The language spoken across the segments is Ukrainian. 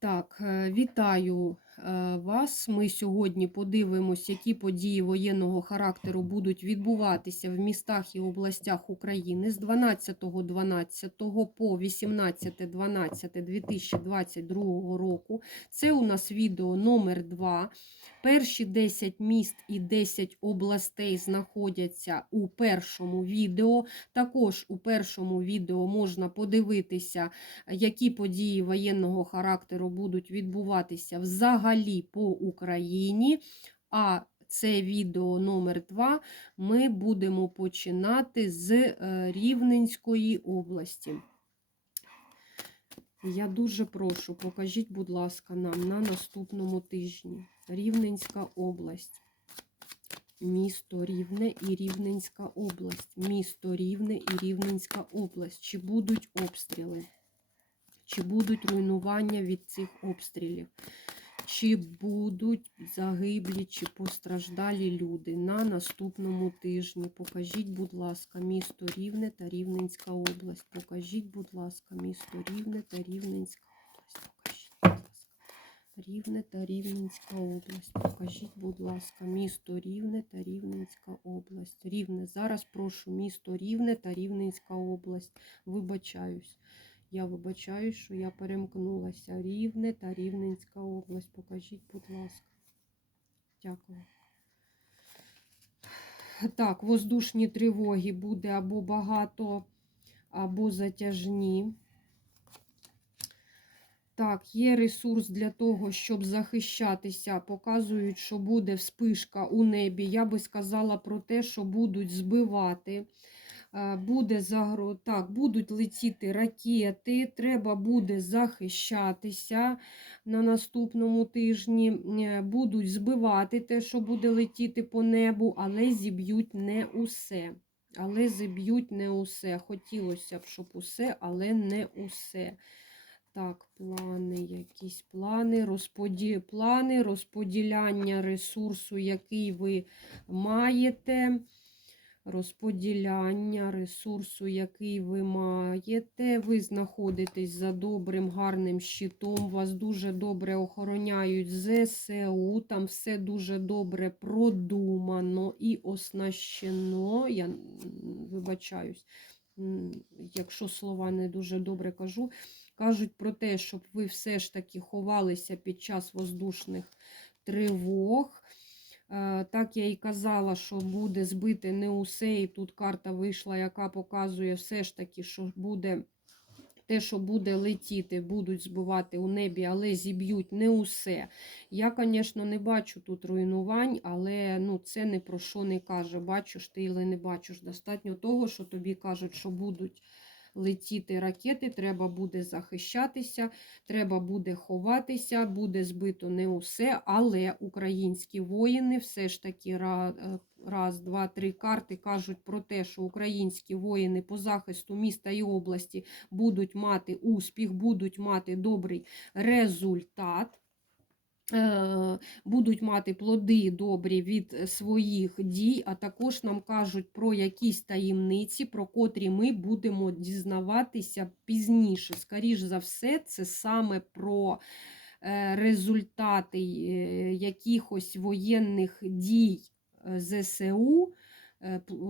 Так, е, вітаю вас. Ми сьогодні подивимось, які події воєнного характеру будуть відбуватися в містах і областях України з 12.12 по 18.12.2022 року. Це у нас відео номер 2. Перші 10 міст і 10 областей знаходяться у першому відео. Також у першому відео можна подивитися які події воєнного характеру будуть відбуватися взагалі по Україні. А це відео номер 2 ми будемо починати з е, Рівненської області. Я дуже прошу, покажіть, будь ласка, нам на наступному тижні. Рівненська область. Місто Рівне і Рівненська область. Місто Рівне і Рівненська область. Чи будуть обстріли? Чи будуть руйнування від цих обстрілів? Чи будуть загиблі чи постраждалі люди на наступному тижні? Покажіть, будь ласка, місто Рівне та Рівненська область. Покажіть, будь ласка, місто Рівне та Рівненська область. Покажіть, будь ласка. Рівне та Рівненська область. Покажіть, будь ласка, місто Рівне та Рівненська область. Рівне. Зараз прошу місто Рівне та Рівненська область. Вибачаюсь. Я вибачаю, що я перемкнулася. Рівне та Рівненська область. Покажіть, будь ласка. Дякую. Так, воздушні тривоги буде або багато, або затяжні. Так, є ресурс для того, щоб захищатися. Показують, що буде вспишка у небі. Я би сказала про те, що будуть збивати. Е, буде загро... так, будуть летіти ракети, треба буде захищатися на наступному тижні. Е, Будуть збивати те, що буде летіти по небу, але зіб'ють не усе. Але зіб'ють не усе. Хотілося б, щоб усе, але не усе. Так, плани, якісь плани, розподі... плани розподіляння ресурсу, який ви маєте розподіляння ресурсу, який ви маєте. Ви знаходитесь за добрим, гарним щитом, вас дуже добре охороняють ЗСУ, там все дуже добре продумано і оснащено. Я вибачаюсь, якщо слова не дуже добре кажу. Кажуть про те, щоб ви все ж таки ховалися під час воздушних тривог. Е, так я і казала, що буде збити не усе. І тут карта вийшла, яка показує все ж таки, що буде те, що буде летіти, будуть збивати у небі, але зіб'ють не усе. Я, звісно, не бачу тут руйнувань, але ну, це не про що не каже. Бачиш ти, але не бачиш. Достатньо того, що тобі кажуть, що будуть летіти ракети, треба буде захищатися, треба буде ховатися, буде збито не усе, але українські воїни все ж таки е, раз, два, три карти кажуть про те, що українські воїни по захисту міста і області будуть мати успіх, будуть мати добрий результат. Е, будуть мати плоди добрі від своїх дій, а також нам кажуть про якісь таємниці, про котрі ми будемо дізнаватися пізніше. Скоріше за все, це саме про е, результати е, якихось воєнних дій ЗСУ,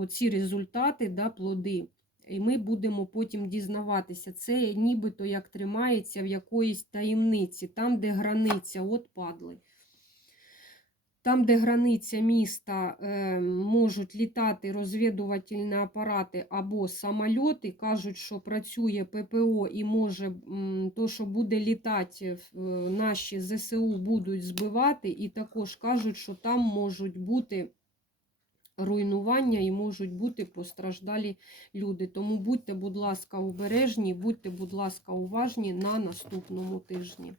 ці результати, да, плоди. І ми будемо потім дізнаватися, це нібито як тримається в якоїсь таємниці, там, де границя, от падли. Там, де границя міста е, можуть літати розвідувальні апарати або самольоти, кажуть, що працює ППО і може то, що буде літати, е, наші ЗСУ будуть збивати, і також кажуть, що там можуть бути руйнування і можуть бути постраждалі люди. Тому будьте, будь ласка, обережні, будьте, будь ласка, уважні на наступному тижні.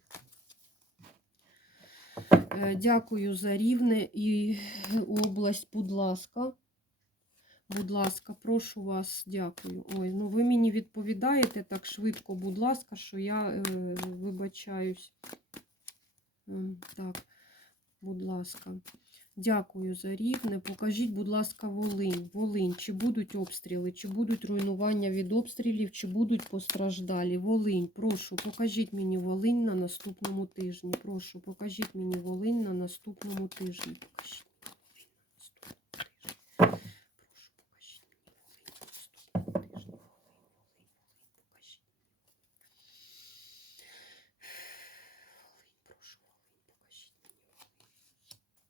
Е, дякую за рівне і область, будь ласка. Будь ласка, прошу вас, дякую. Ой, ну ви мені відповідаєте так швидко, будь ласка, що я е, вибачаюсь. Так, будь ласка. Дякую за рівне. Покажіть, будь ласка, Волинь. Волинь, чи будуть обстріли, чи будуть руйнування від обстрілів, чи будуть постраждалі. Волинь, прошу, покажіть мені Волинь на наступному тижні. Прошу, покажіть мені Волинь на наступному тижні. Покажіть мені Волинь на наступному тижні. Прошу, покажіть мені Волинь на наступному тижні. Волинь, Волинь, Волинь, покажіть. Волинь, прошу, Волинь, покажіть мені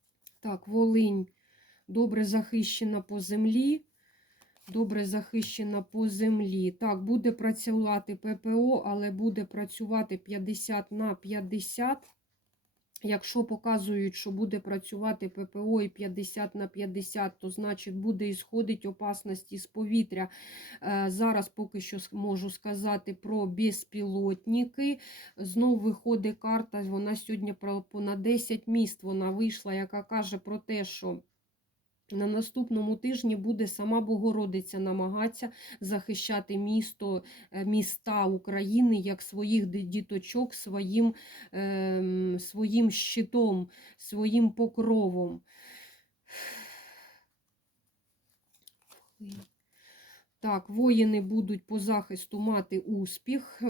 Волинь. Так, Волинь добре захищена по землі. Добре захищена по землі. Так, буде працювати ППО, але буде працювати 50 на 50. Якщо показують, що буде працювати ППО і 50 на 50, то значить буде ісходить опасності з повітря. Е, Зараз поки що можу сказати про безпілотники. Знов виходить карта, вона сьогодні про понад 10 міст вона вийшла, яка каже про те, що на наступному тижні буде сама Богородиця намагатися захищати місто, е, міста України як своїх діточок своїм, ем, своїм щитом, своїм покровом. Так, воїни будуть по захисту мати успіх. е,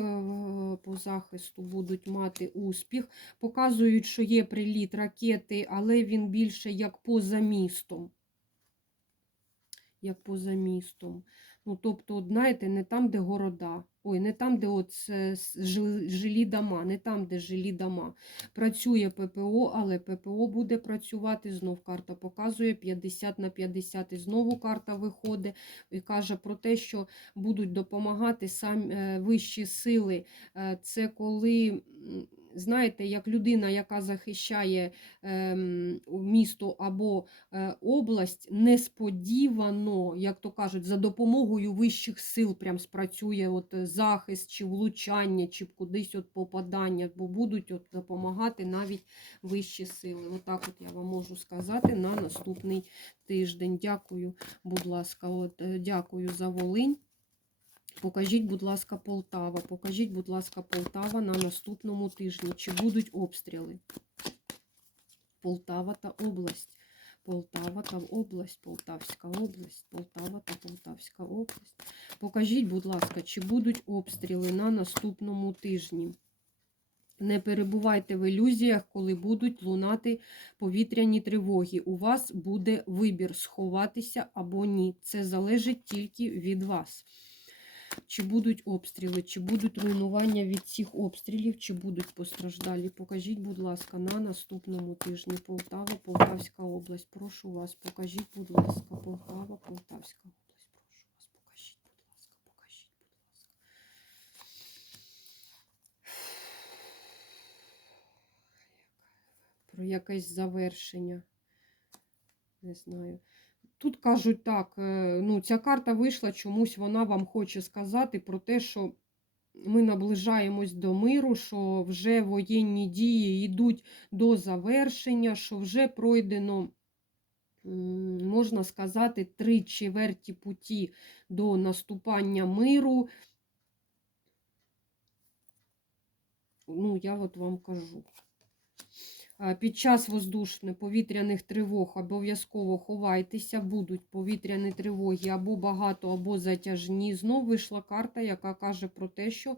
По захисту будуть мати успіх. Показують, що є приліт ракети, але він більше як поза містом. Як поза містом. Ну, тобто, знаєте, не там, де города. Ой, не там, де от жилі дома, не там, де жилі дома. Працює ППО, але ППО буде працювати. Знов карта показує 50 на 50. І знову карта виходить і каже про те, що будуть допомагати сам е, вищі сили. Е, Це коли, знаєте, як людина, яка захищає ем, місто або е, область, несподівано, як то кажуть, за допомогою вищих сил прям спрацює от е, захист, чи влучання, чи кудись от попадання, бо будуть от допомагати навіть вищі сили. Отак от я вам можу сказати на наступний тиждень. Дякую, будь ласка, от, е, дякую за Волинь. Покажіть, будь ласка, Полтава. Покажіть, будь ласка, Полтава на наступному тижні. Чи будуть обстріли? Полтава та область. Полтава та область, Полтавська область, Полтава та Полтавська область. Покажіть, будь ласка, чи будуть обстріли на наступному тижні? Не перебувайте в ілюзіях, коли будуть лунати повітряні тривоги. У вас буде вибір сховатися або ні. Це залежить тільки від вас. Чи будуть обстріли, чи будуть руйнування від цих обстрілів, чи будуть постраждалі. Покажіть, будь ласка, на наступному тижні Полтава, Полтавська область. Прошу вас, покажіть, будь ласка, Полтава, Полтавська область. Про якесь завершення. Не знаю. Тут кажуть так, е, ну, ця карта вийшла, чомусь вона вам хоче сказати про те, що ми наближаємось до миру, що вже воєнні дії йдуть до завершення, що вже пройдено, можна сказати, три чверті путі до наступання миру. Ну, я от вам кажу. А, Під час воздушних повітряних тривог обов'язково ховайтеся, будуть повітряні тривоги або багато, або затяжні. Знов вийшла карта, яка каже про те, що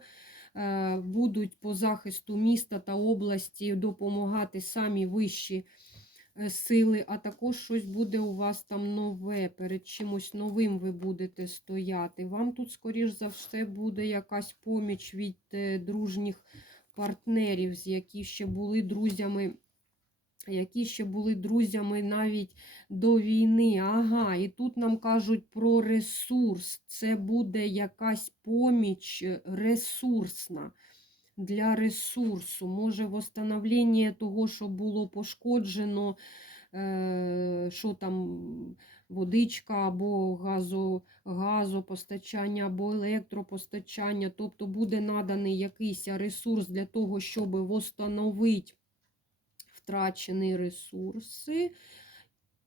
е, будуть по захисту міста та області допомагати самі вищі е, сили, а також щось буде у вас там нове, перед чимось новим ви будете стояти. Вам тут, скоріш за все, буде якась поміч від е, дружніх партнерів, з які ще були друзями які ще були друзями навіть до війни. Ага, і тут нам кажуть про ресурс. Це буде якась поміч ресурсна для ресурсу. Може, восстановлення того, що було пошкоджено, е, що там водичка або газо, газопостачання, або електропостачання. Тобто буде наданий якийсь ресурс для того, щоб восстановити втрачені ресурси.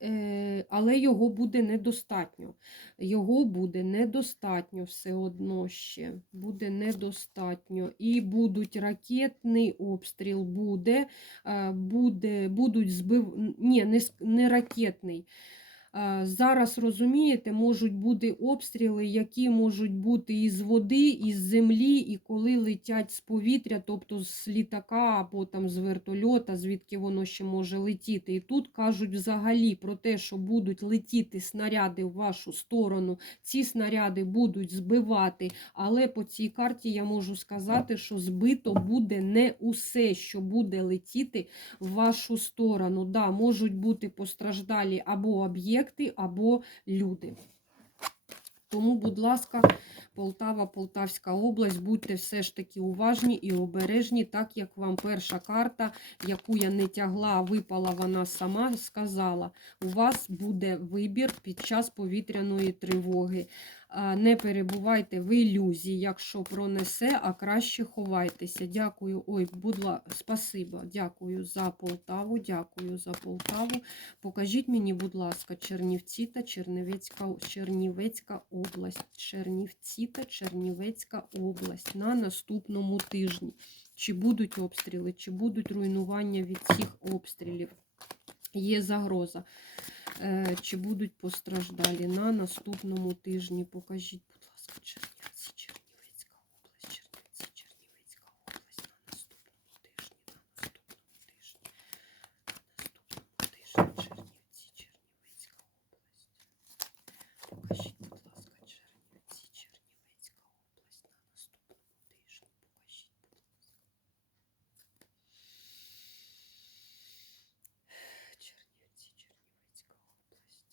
е, але його буде недостатньо. Його буде недостатньо все одно ще. Буде недостатньо. І будуть ракетний обстріл буде, буде будуть збив... Ні, не, не ракетний. Е, Зараз розумієте, можуть бути обстріли, які можуть бути із води, із землі, і коли летять з повітря, тобто з літака або там з вертольота, звідки воно ще може летіти. І тут кажуть взагалі про те, що будуть летіти снаряди в вашу сторону. Ці снаряди будуть збивати, але по цій карті я можу сказати, що збито буде не усе, що буде летіти в вашу сторону. Да, можуть бути постраждалі або об'єкти, або люди. Тому, будь ласка, Полтава, Полтавська область, будьте все ж таки уважні і обережні, так як вам перша карта, яку я не тягла, а випала вона сама, сказала, у вас буде вибір під час повітряної тривоги. А, Не перебувайте в ілюзії, якщо пронесе, а краще ховайтеся. Дякую. Ой, будь ласка, спасибо. Дякую за Полтаву. Дякую за Полтаву. Покажіть мені, будь ласка, Чернівці та Чернівецька, Чернівецька область. Чернівці та Чернівецька область на наступному тижні. Чи будуть обстріли, чи будуть руйнування від цих обстрілів? Є загроза. Е, Чи будуть постраждалі на наступному тижні? Покажіть, будь ласка, Чернівці, Чернівецька область, Чернівці, Чернівецька область на наступному тижні, на наступному тижні, на наступному тижні, Чернівці, Чернівецька область. Покажіть, будь ласка, Чернівці, Чернівецька область на наступному тижні. Покажіть, будь ласка. Чернівці, Чернівецька область.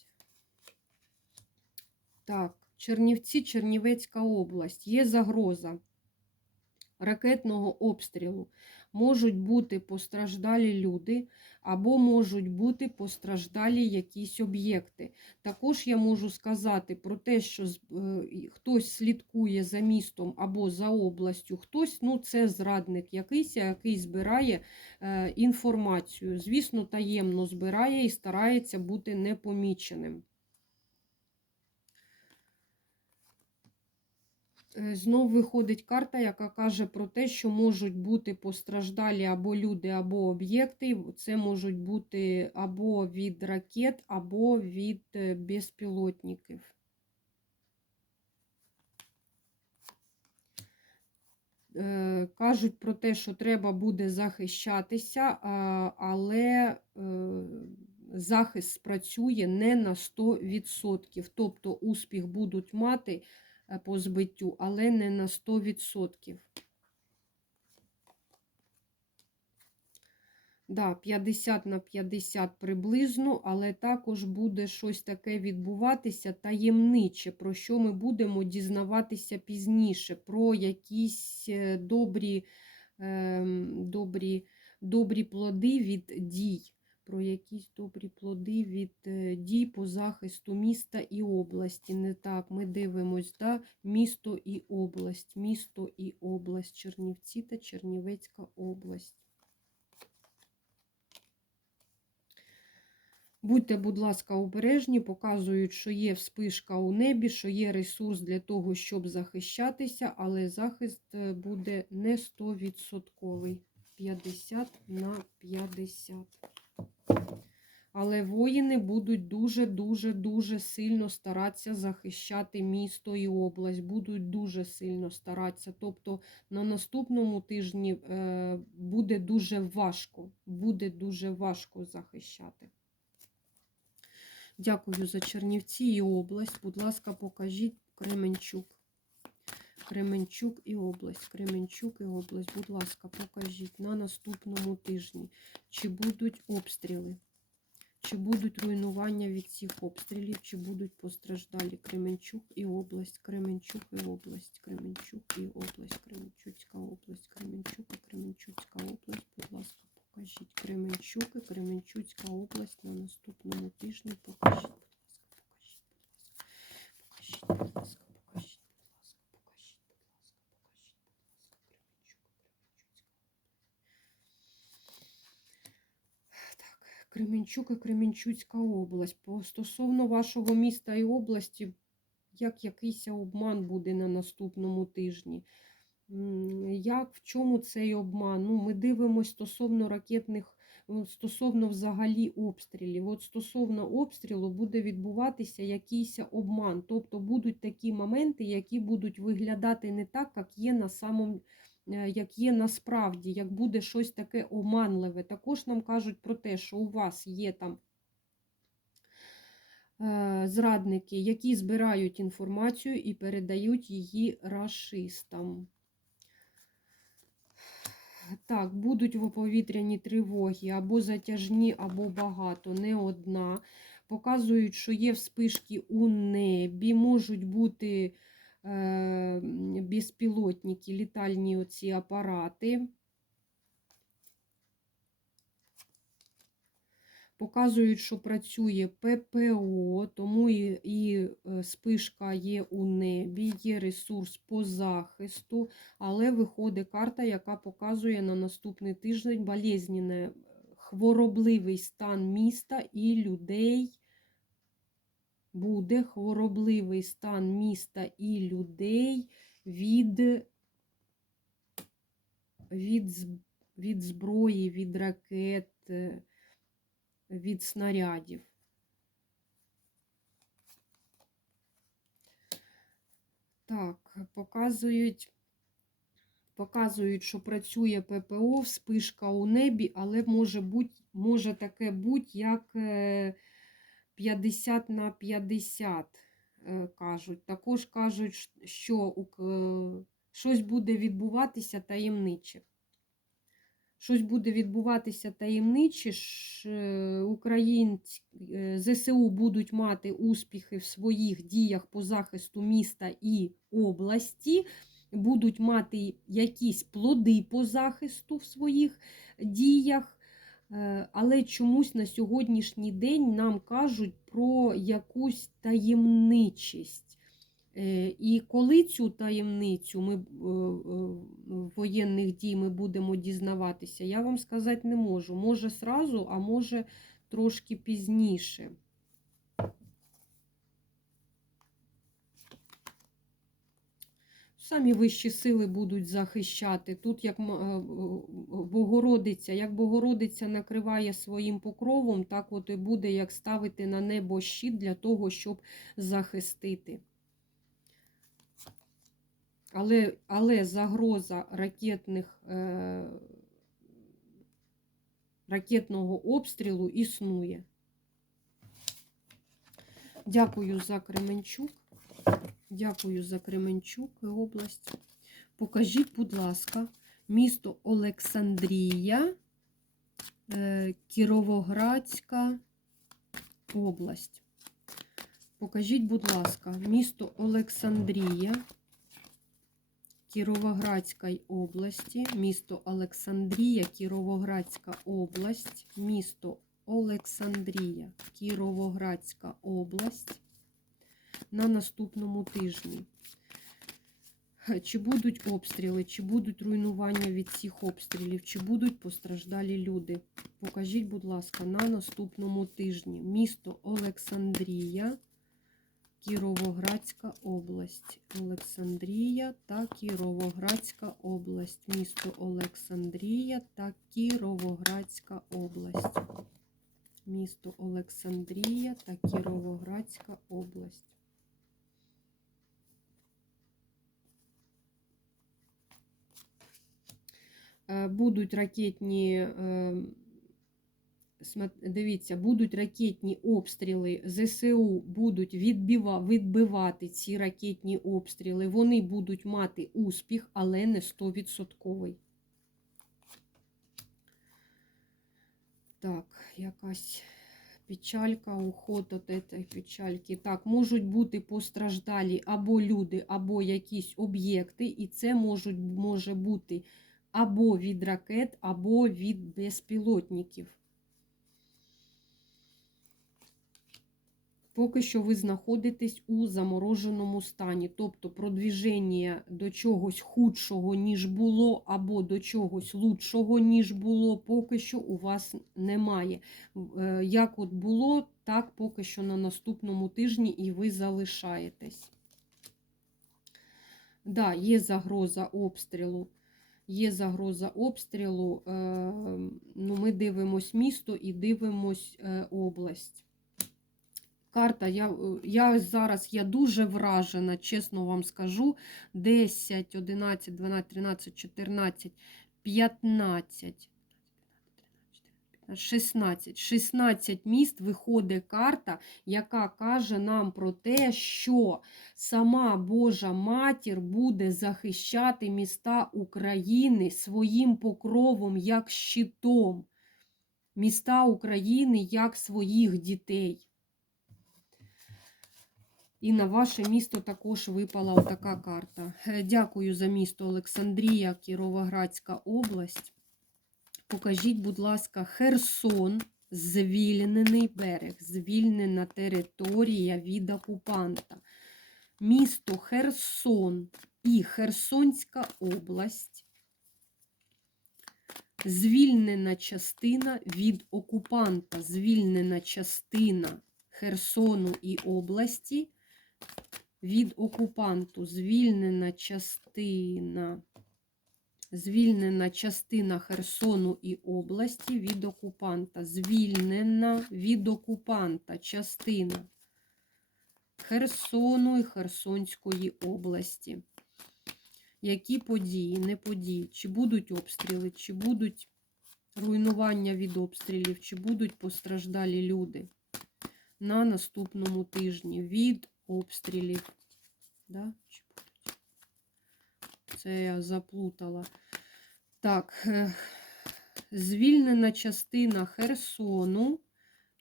Так, Чернівці, Чернівецька область. Є загроза ракетного обстрілу. Можуть бути постраждалі люди, або можуть бути постраждалі якісь об'єкти. Також я можу сказати про те, що е, хтось слідкує за містом або за областю, хтось, ну це зрадник якийсь, який збирає е, інформацію. Звісно, таємно збирає і старається бути непоміченим. Знов виходить карта, яка каже про те, що можуть бути постраждалі або люди, або об'єкти. Це можуть бути або від ракет, або від е, безпілотників. Е, Кажуть про те, що треба буде захищатися, але е, захист спрацює не на 100%. Тобто успіх будуть мати е, по збиттю, але не на 100%. Да, 50 на 50 приблизно, але також буде щось таке відбуватися таємниче, про що ми будемо дізнаватися пізніше, про якісь е, добрі, ем, добрі, добрі плоди від дій, про якісь добрі плоди від е, дій по захисту міста і області. Не так, ми дивимось, да? місто і область, місто і область, Чернівці та Чернівецька область. Будьте, будь ласка, обережні, показують, що є вспишка у небі, що є ресурс для того, щоб захищатися, але захист е, буде не 100%. 50 на 50. Але воїни будуть дуже-дуже-дуже сильно старатися захищати місто і область, будуть дуже сильно старатися. Тобто на наступному тижні е, буде дуже важко, буде дуже важко захищати. Дякую за Чернівці і область. Будь ласка, покажіть Кременчук. Кременчук і область. Кременчук і область. Будь ласка, покажіть на наступному тижні, чи будуть обстріли, чи будуть руйнування від цих обстрілів, чи будуть постраждалі Кременчук і область, Кременчук і область, Кременчук і область, Кременчуцька область, Кременчук і Кременчуцька область. Будь ласка, покажіть Кременчук і Кременчуцька область на наступному тижні. Покажіть, будь ласка, покажіть, будь ласка. Покажіть, будь ласка, покажіть, будь ласка, покажіть, будь ласка, покажіть, будь ласка, Кременчук, і Кременчуцька область. Стосовно вашого міста і області, як якийсь обман буде на наступному тижні. Як в чому цей обман? Ну, ми дивимося стосовно ракетних, ну, стосовно взагалі обстрілів. От стосовно обстрілу буде відбуватися якийсь обман. Тобто будуть такі моменти, які будуть виглядати не так, як є на самому. Е, Як є насправді, як буде щось таке оманливе. Також нам кажуть про те, що у вас є там е, зрадники, які збирають інформацію і передають її рашистам. Так, будуть в повітряні тривоги або затяжні, або багато, не одна. Показують, що є вспишки у небі, можуть бути безпілотники, літальні оці апарати. Показують, що працює ППО, тому і, і е, спишка є у небі, є ресурс по захисту, але виходить карта, яка показує на наступний тиждень болезненне, хворобливий стан міста і людей. Буде хворобливий стан міста і людей від, від, від зброї, від ракет, е, від снарядів. Так, показують, показують, що працює ППО, вспишка у небі, але може бути, може таке бути, як е, 50 на 50, е, кажуть. Також кажуть, що щось буде відбуватися таємниче. Щось буде відбуватися таємниче, е, українці, е, ЗСУ будуть мати успіхи в своїх діях по захисту міста і області, будуть мати якісь плоди по захисту в своїх діях. Е, Але чомусь на сьогоднішній день нам кажуть про якусь таємничість. Е, І коли цю таємницю ми, е, воєнних дій ми будемо дізнаватися, я вам сказати не можу. Може сразу, а може трошки пізніше. Самі вищі сили будуть захищати. Тут як е, Богородиця, як Богородиця накриває своїм покровом, так от і буде як ставити на небо щит для того, щоб захистити. Але, але загроза ракетних, е, ракетного обстрілу існує. Дякую за Кременчук. Дякую за Кременчук і область. Покажіть, будь ласка, місто Олександрія, е, Кіровоградська область. Покажіть, будь ласка, місто Олександрія. Кіровоградської області, місто Олександрія, Кіровоградська область, місто Олександрія, Кіровоградська область на наступному тижні. Чи будуть обстріли, чи будуть руйнування від цих обстрілів, чи будуть постраждалі люди? Покажіть, будь ласка, на наступному тижні. Місто Олександрія, Кіровоградська область. Олександрія та Кіровоградська область. Місто Олександрія та Кіровоградська область. Місто Олександрія та Кіровоградська область. Будуть ракетні, е, дивіться, будуть ракетні обстріли. ЗСУ будуть відбива, відбивати ці ракетні обстріли. Вони будуть мати успіх, але не 100%. Так, якась печалька, уход от цієї печальки. Так, можуть бути постраждалі або люди, або якісь об'єкти, і це можуть, може бути або від ракет, або від безпілотників. Поки що ви знаходитесь у замороженому стані, тобто продвіження до чогось худшого, ніж було, або до чогось лучшого, ніж було, поки що у вас немає. Е, Як от було, так поки що на наступному тижні і ви залишаєтесь. Да, є загроза обстрілу. Є загроза обстрілу. Е, ну, ми дивимось місто і дивимось е, область. Карта, я, я зараз я дуже вражена, чесно вам скажу. 10, 11, 12, 13, 14, 15, 16. 16 міст виходить карта, яка каже нам про те, що сама Божа матір буде захищати міста України своїм покровом як щитом. Міста України як своїх дітей. І на ваше місто також випала така карта. Е, Дякую за місто Олександрія, Кіровоградська область. Покажіть, будь ласка, Херсон, звільнений берег, звільнена територія від окупанта. Місто Херсон і Херсонська область. Звільнена частина від окупанта, звільнена частина Херсону і області від окупанту, звільнена частина. Звільнена частина Херсону і області від окупанта. Звільнена від окупанта частина Херсону і Херсонської області. Які події, не події? Чи будуть обстріли, чи будуть руйнування від обстрілів, чи будуть постраждалі люди на наступному тижні від обстрілів? Да? Це я заплутала. Так, е, звільнена частина Херсону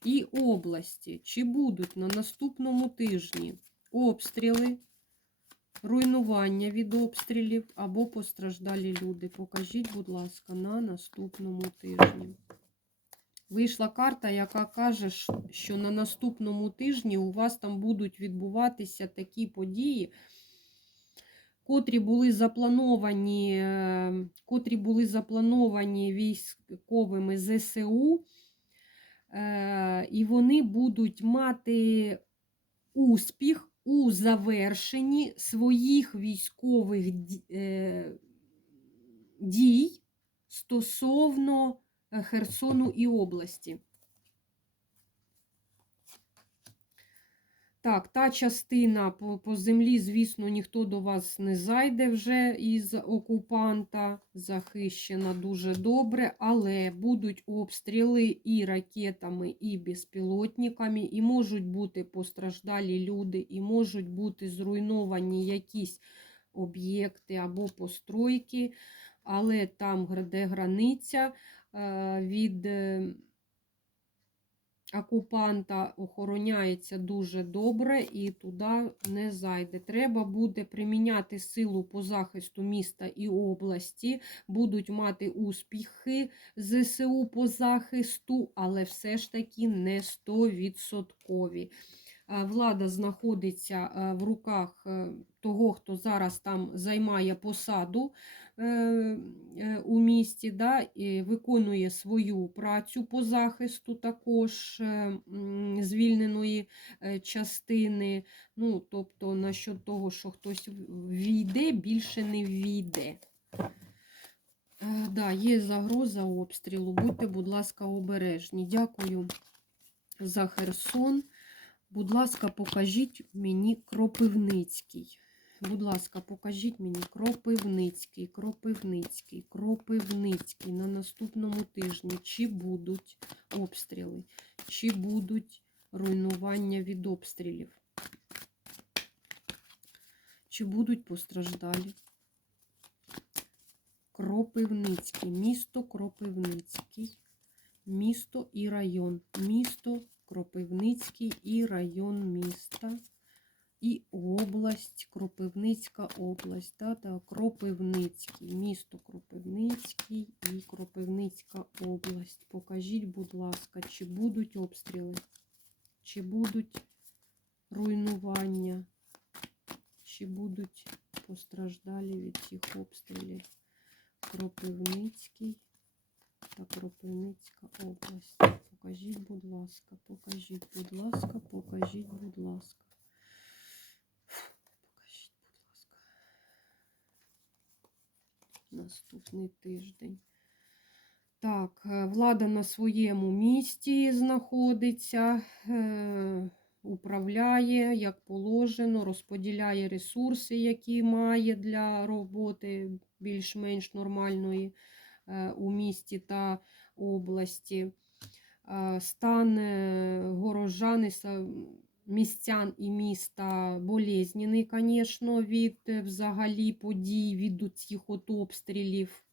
і області. Чи будуть на наступному тижні обстріли, руйнування від обстрілів або постраждалі люди? Покажіть, будь ласка, на наступному тижні. Вийшла карта, яка каже, що на наступному тижні у вас там будуть відбуватися такі події, котрі були заплановані, е, котрі були заплановані військовими ЗСУ, е, і вони будуть мати успіх у завершенні своїх військових е, дій стосовно Херсону і області. Так, та частина по, по землі, звісно, ніхто до вас не зайде вже із окупанта, захищена дуже добре, але будуть обстріли і ракетами, і безпілотниками, і можуть бути постраждалі люди, і можуть бути зруйновані якісь об'єкти або постройки, але там, де границя е, від. Окупанта охороняється дуже добре і туди не зайде. Треба буде приміняти силу по захисту міста і області, будуть мати успіхи ЗСУ по захисту, але все ж таки не 100%. А, Влада знаходиться е, в руках е, того, хто зараз там займає посаду е, е, у місті, да, і виконує свою працю по захисту також е, звільненої е, частини. Ну, тобто, насчет того, що хтось війде, більше не війде. Е, Да, є загроза обстрілу. Будьте, будь ласка, обережні. Дякую за Херсон. Будь ласка, покажіть мені Кропивницький. Будь ласка, покажіть мені Кропивницький, Кропивницький, Кропивницький на наступному тижні. Чи будуть обстріли, чи будуть руйнування від обстрілів? Чи будуть постраждалі? Кропивницький, місто Кропивницький, місто і район, місто Кропивницький і район міста, і область, Кропивницька область, да, та Кропивницький, місто Кропивницький і Кропивницька область. Покажіть, будь ласка, чи будуть обстріли, чи будуть руйнування? Чи будуть постраждалі від цих обстрілів? Кропивницький та Кропивницька область. Покажіть, будь ласка, покажіть, будь ласка, покажіть, будь ласка. Покажіть, будь ласка. Наступний тиждень. Так, е, влада на своєму місці знаходиться, е, управляє як положено, розподіляє ресурси, які має для роботи більш-менш нормальної е, у місті та області. Е, Стан горожан містян і міста болезнений, звісно, від е, взагалі подій, від цих от обстрілів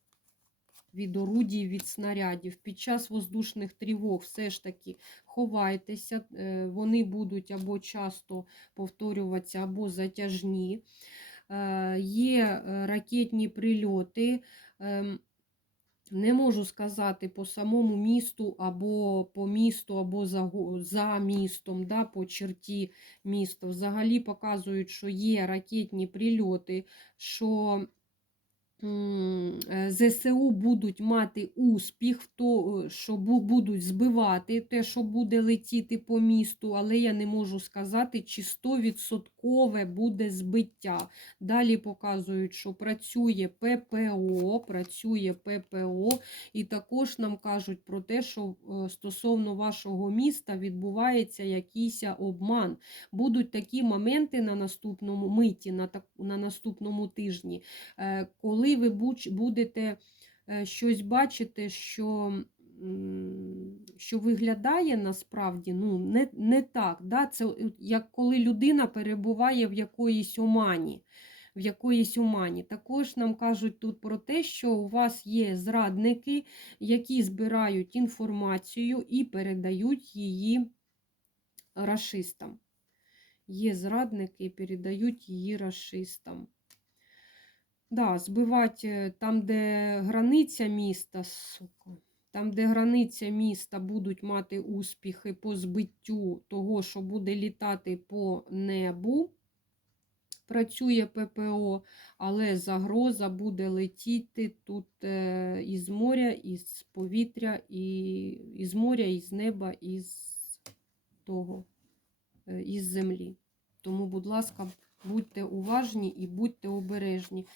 від орудій, від снарядів. Під час воздушних тривог все ж таки ховайтеся, е, вони будуть або часто повторюватися, або затяжні. Є ракетні прильоти. Не можу сказати по самому місту, або по місту, або за, за містом, да, по черті міста. Взагалі показують, що є ракетні прильоти, що ЗСУ будуть мати успіх, то, е, що будуть збивати те, що буде летіти по місту, але я не можу сказати, чи 100% буде збиття. Далі показують, що працює ППО, працює ППО, і також нам кажуть про те, що е, стосовно вашого міста відбувається якийсь обман. Будуть такі моменти на наступному миті, на, на наступному тижні, Е, коли ви будете е, щось бачити, що, що виглядає насправді ну, не, не так. Да? Це як коли людина перебуває в якоїсь омані. В якоїсь омані. Також нам кажуть тут про те, що у вас є зрадники, які збирають інформацію і передають її рашистам. Є зрадники і передають її рашистам. Да, збивати е, там, де границя міста, сука, там, де границя міста будуть мати успіхи по збиттю того, що буде літати по небу. Працює ППО, але загроза буде летіти тут е, із моря, із повітря, і, із моря, із неба, із того, е, із землі. Тому, будь ласка, будьте уважні і будьте обережні.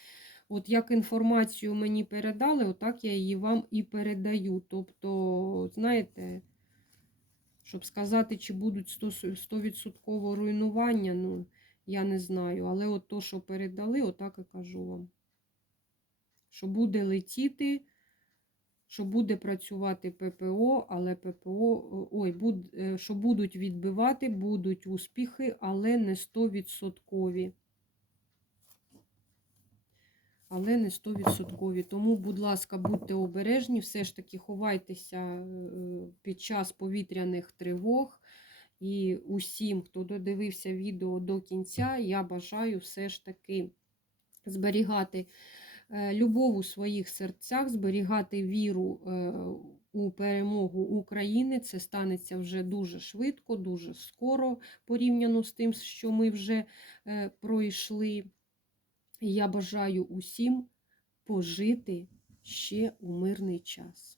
От як інформацію мені передали, отак я її вам і передаю. Тобто, знаєте, щоб сказати, чи будуть 100% руйнування, ну, я не знаю. Але от то, що передали, отак і кажу вам. Що буде летіти, що буде працювати ППО, але ППО, ой, буд, е, що будуть відбивати, будуть успіхи, але не 100%. Але не 100%. Тому, будь ласка, будьте обережні, все ж таки ховайтеся е, під час повітряних тривог. І усім, хто додивився відео до кінця, я бажаю все ж таки зберігати е, любов у своїх серцях, зберігати віру е, у перемогу України. Це станеться вже дуже швидко, дуже скоро порівняно з тим, що ми вже е, пройшли. Я бажаю усім пожити ще у мирний час.